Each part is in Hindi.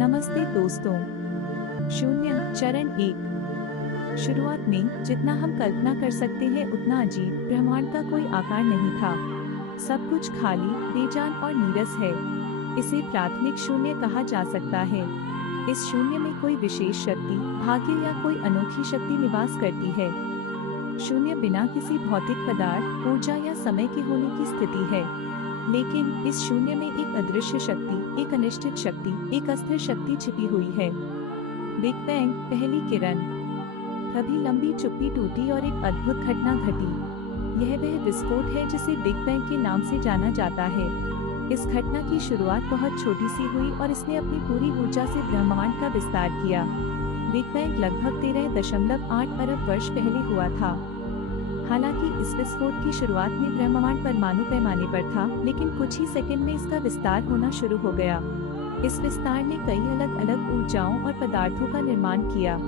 नमस्ते दोस्तों। शून्य चरण एक। शुरुआत में जितना हम कल्पना कर सकते हैं उतना अजीब ब्रह्मांड का कोई आकार नहीं था। सब कुछ खाली, बेजान और नीरस है। इसे प्राथमिक शून्य कहा जा सकता है। इस शून्य में कोई विशेष शक्ति, भाग्य या कोई अनोखी शक्ति निवास करती है। शून्य बिना किसी भौतिक पदार्थ, ऊर्जा या समय के होने की स्थिति है। लेकिन इस शून्य में एक अदृश्य शक्ति, एक अनिश्चित शक्ति, एक अस्थिर शक्ति छिपी हुई है। बिग बैंग, पहली किरण। तभी लंबी चुप्पी टूटी और एक अद्भुत घटना घटी। यह वह विस्फोट है जिसे बिग बैंग के नाम से जाना जाता है। इस घटना की शुरुआत बहुत छोटी सी हुई और इसने अपनी पूरी ऊर्जा से ब्रह्मांड का विस्तार किया। बिग बैंग लगभग 13.8 अरब वर्ष पहले हुआ था। हालांकि इस विस्फोट की शुरुआत में ब्रह्मांड परमाणु पैमाने पर था, लेकिन कुछ ही सेकंड में इसका विस्तार होना शुरू हो गया। इस विस्तार ने कई अलग अलग ऊर्जाओं और पदार्थों का निर्माण किया।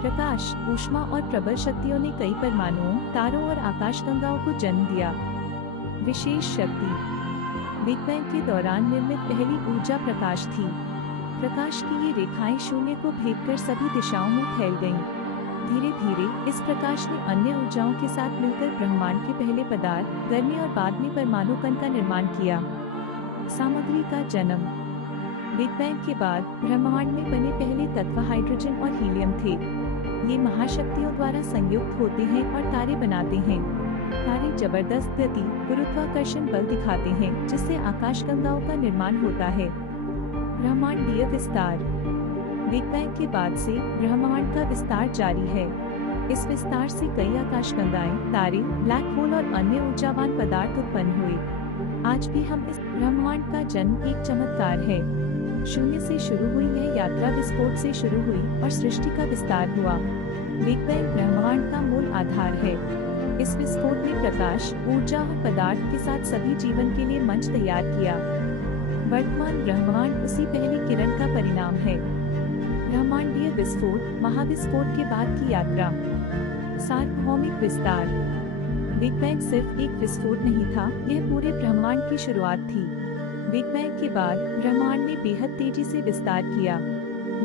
प्रकाश, ऊष्मा और प्रबल शक्तियों ने कई परमाणुओं, तारों और आकाशगंगाओं को जन्म दिया। विशेष शक्ति। बिग बैंग के दौरान निर्मित पहली ऊर्जा प्रकाश थी। प्रकाश की ये रेखाएं शून्य को भेदकर सभी दिशाओं में फैल गईं। धीरे धीरे इस प्रकाश ने अन्य ऊर्जाओं के साथ मिलकर ब्रह्मांड के पहले पदार्थ, गर्मी और बाद में परमाणु कण का निर्माण किया। सामग्री का जन्म। बिग बैंग के बाद ब्रह्मांड में बने पहले तत्व हाइड्रोजन और हीलियम थे। ये महाशक्तियों द्वारा संयुक्त होते हैं और तारे बनाते हैं। तारे जबरदस्त गति, गुरुत्वाकर्षण बल दिखाते हैं, जिससे आकाशगंगाओं का निर्माण होता है। ब्रह्मांडीय विस्तार। बिग बैंग के बाद से ब्रह्मांड का विस्तार जारी है। इस विस्तार से कई आकाशगंगाएं, तारे, ब्लैक होल और अन्य ऊर्जावान पदार्थ उत्पन्न हुए। आज भी हम इस ब्रह्मांड का जन्म एक चमत्कार है। शून्य से शुरू हुई यह यात्रा विस्फोट से शुरू हुई और सृष्टि का विस्तार हुआ। बिग बैंग ब्रह्मांड का मूल आधार है। इस विस्फोट ने प्रकाश, ऊर्जा और पदार्थ के साथ सभी जीवन के लिए मंच तैयार किया। वर्तमान ब्रह्मांड उसी पहली किरण का परिणाम है। ब्रह्मांडीय विस्फोट, महाविस्फोट के बाद की यात्रा। सार्वभौमिक विस्तार। बिग बैंग सिर्फ एक विस्फोट नहीं था, यह पूरे ब्रह्मांड की शुरुआत थी। बिग बैंग के बाद ब्रह्मांड ने बेहद तेजी से विस्तार किया।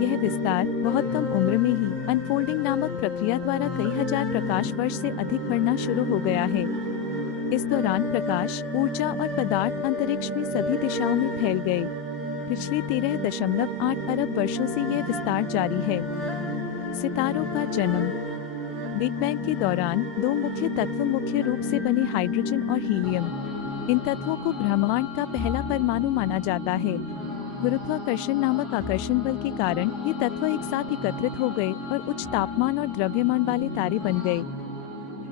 यह विस्तार बहुत कम उम्र में ही अनफोल्डिंग नामक प्रक्रिया द्वारा कई हजार प्रकाश वर्ष से अधिक बढ़ना शुरू हो गया है। इस दौरान प्रकाश, ऊर्जा और पदार्थ अंतरिक्ष में सभी दिशाओं में फैल गए। पिछले 13.8 अरब वर्षों से यह विस्तार जारी है। सितारों का जन्म। बिग बैंग के दौरान दो मुख्य तत्व मुख्य रूप से बने, हाइड्रोजन और हीलियम। इन तत्वों को ब्रह्मांड का पहला परमाणु माना जाता है। गुरुत्वाकर्षण नामक आकर्षण बल के कारण ये तत्व एक साथ एकत्रित हो गए और उच्च तापमान और द्रव्यमान वाले तारे बन गए।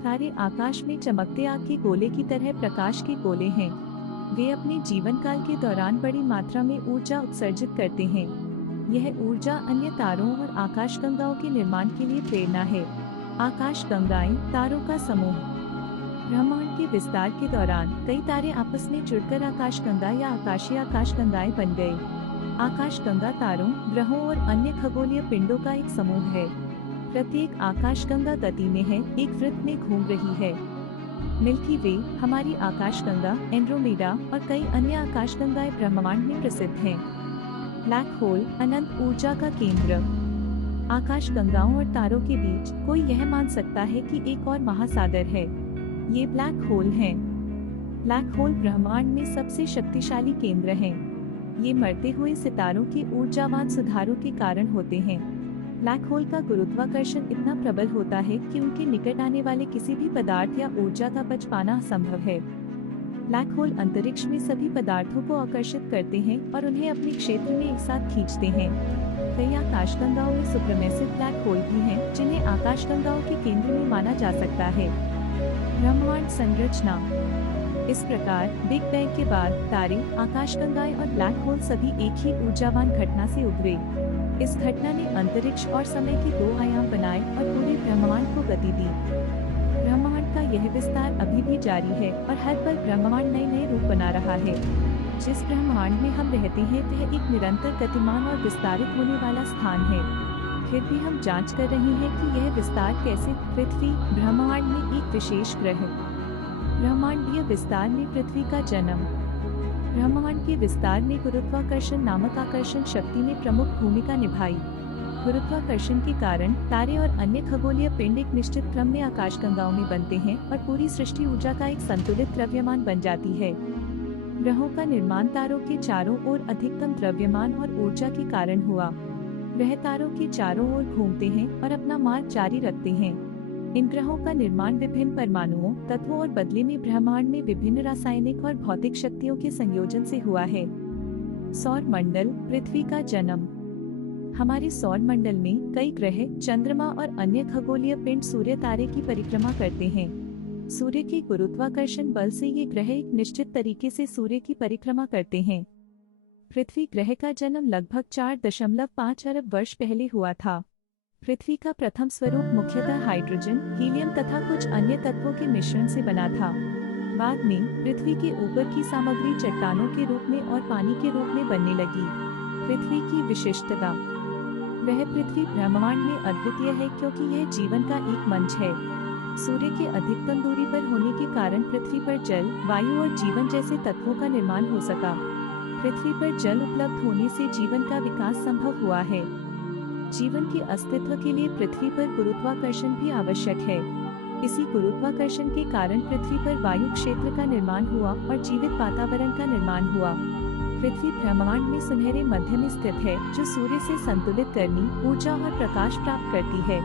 तारे आकाश में चमकते आग के गोले की तरह प्रकाश के गोले हैं। वे अपने जीवन काल के दौरान बड़ी मात्रा में ऊर्जा उत्सर्जित करते हैं। यह ऊर्जा अन्य तारों और आकाशगंगाओं के निर्माण के लिए प्रेरणा है। आकाशगंगाएं, तारों का समूह। ब्रह्मांड के विस्तार के दौरान कई तारे आपस में जुड़कर आकाशगंगा या आकाशीय आकाशगंगाएं बन गए। आकाशगंगा तारों, ग्रहों और अन्य खगोलीय पिंडों का एक समूह है। प्रत्येक आकाशगंगा गति में है, एक वृत्त में घूम रही है। मिल्की वे, हमारी आकाशगंगा, एंड्रोमेडा और कई अन्य आकाशगंगाएं ब्रह्मांड में प्रसिद्ध हैं। ब्लैक होल, अनंत ऊर्जा का केंद्र। आकाशगंगाओं और तारों के बीच कोई यह मान सकता है कि एक और महासागर है। ये ब्लैक होल हैं। ब्लैक होल ब्रह्मांड में सबसे शक्तिशाली केंद्र हैं। ये मरते हुए सितारों के ऊर्जावान सुधारों के कारण होते हैं। ब्लैक होल का गुरुत्वाकर्षण इतना प्रबल होता है कि उनके निकट आने वाले किसी भी पदार्थ या ऊर्जा का बच पाना असंभव है। ब्लैक होल अंतरिक्ष में सभी पदार्थों को आकर्षित करते हैं और उन्हें अपने क्षेत्र में एक साथ खींचते हैं। कई आकाशगंगाओं में सुपरमेसिव ब्लैक होल भी हैं, जिन्हें आकाशगंगाओं के केंद्र में माना जा सकता है। ब्रह्मांड संरचना। इस प्रकार बिग बैंग के बाद तारे, आकाशगंगाएं और ब्लैक होल सभी एक ही ऊर्जावान घटना से उभरे। इस घटना ने अंतरिक्ष और समय के दो आयाम बनाए और पूरे ब्रह्मांड को गति दी। ब्रह्मांड का यह विस्तार अभी भी जारी है और हर पल ब्रह्मांड नए नए रूप बना रहा है। जिस ब्रह्मांड में हम रहते हैं वह एक निरंतर गतिमान और विस्तारित होने वाला स्थान है। फिर भी हम जांच कर रहे हैं कि यह विस्तार कैसे। पृथ्वी, ब्रह्मांड में एक विशेष ग्रह। ब्रह्मांडीय विस्तार में पृथ्वी का जन्म। ब्रह्मांड के विस्तार में गुरुत्वाकर्षण नामक आकर्षण शक्ति ने प्रमुख भूमिका निभाई। गुरुत्वाकर्षण के कारण तारे और अन्य खगोलीय पिंड एक निश्चित क्रम में आकाशगंगाओं में बनते हैं और पूरी सृष्टि ऊर्जा का एक संतुलित द्रव्यमान बन जाती है। ग्रहों का निर्माण तारों के चारों ओर अधिकतम द्रव्यमान और ऊर्जा के कारण हुआ। ग्रह तारों के चारों ओर घूमते हैं और अपना मार्ग जारी रखते हैं। इन ग्रहों का निर्माण विभिन्न परमाणुओं, तत्वों और बदले में ब्रह्मांड में विभिन्न रासायनिक और भौतिक शक्तियों के संयोजन से हुआ है। सौर मंडल, पृथ्वी का जन्म। हमारे सौर मंडल में कई ग्रह, चंद्रमा और अन्य खगोलीय पिंड सूर्य तारे की परिक्रमा करते हैं। सूर्य के गुरुत्वाकर्षण बल से ये ग्रह एक निश्चित तरीके से सूर्य की परिक्रमा करते हैं। पृथ्वी ग्रह का जन्म लगभग 4.5 अरब वर्ष पहले हुआ था। पृथ्वी का प्रथम स्वरूप मुख्यतः हाइड्रोजन, हीलियम तथा कुछ अन्य तत्वों के मिश्रण से बना था। बाद में पृथ्वी के ऊपर की सामग्री चट्टानों के रूप में और पानी के रूप में बनने लगी। पृथ्वी की विशिष्टता। वह पृथ्वी ब्रह्मांड में अद्वितीय है क्योंकि यह जीवन का एक मंच है। सूर्य के अधिकतम दूरी पर होने के कारण पृथ्वी पर जल, वायु और जीवन जैसे तत्वों का निर्माण हो सका। पृथ्वी पर जल उपलब्ध होने से जीवन का विकास संभव हुआ है। जीवन के अस्तित्व के लिए पृथ्वी पर गुरुत्वाकर्षण भी आवश्यक है। इसी गुरुत्वाकर्षण के कारण पृथ्वी पर वायु क्षेत्र का निर्माण हुआ और जीवित वातावरण का निर्माण हुआ। पृथ्वी ब्रह्मांड में सुनहरे मध्य में स्थित है, जो सूर्य से संतुलित गर्मी, ऊर्जा और प्रकाश प्राप्त करती है।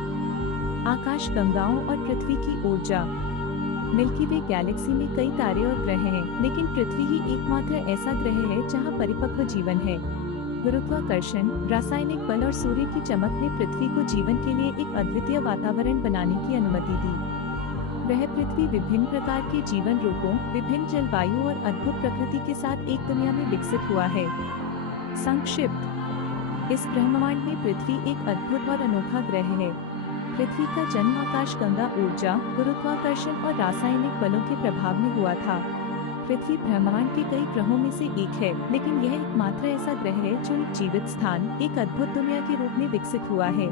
आकाश गंगाओं और पृथ्वी की ऊर्जा। मिल्की वे गैलेक्सी में कई तारे और ग्रह हैं, लेकिन पृथ्वी ही एकमात्र ऐसा ग्रह है जहां परिपक्व जीवन है। गुरुत्वाकर्षण, रासायनिक बल और सूर्य की चमक ने पृथ्वी को जीवन के लिए एक अद्वितीय वातावरण बनाने की अनुमति दी। वह पृथ्वी विभिन्न प्रकार के जीवन रूपों, विभिन्न जलवायु और अद्भुत प्रकृति के साथ एक दुनिया में विकसित हुआ है। संक्षिप्त। इस ब्रह्मांड में पृथ्वी एक अद्भुत और अनोखा ग्रह है। पृथ्वी का जन्म आकाशगंगा ऊर्जा, गुरुत्वाकर्षण और रासायनिक बलों के प्रभाव में हुआ था। पृथ्वी ब्रह्मांड के कई ग्रहों में से एक है, लेकिन यह एकमात्र ऐसा ग्रह है जो एक जीवित स्थान, एक अद्भुत दुनिया के रूप में विकसित हुआ है।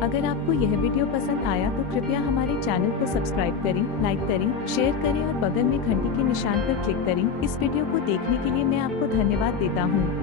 अगर आपको यह वीडियो पसंद आया तो कृपया हमारे चैनल को सब्सक्राइब करें, लाइक करें, शेयर करें और बगल में घंटी के निशान पर क्लिक करें। इस वीडियो को देखने के लिए मैं आपको धन्यवाद देता हूँ।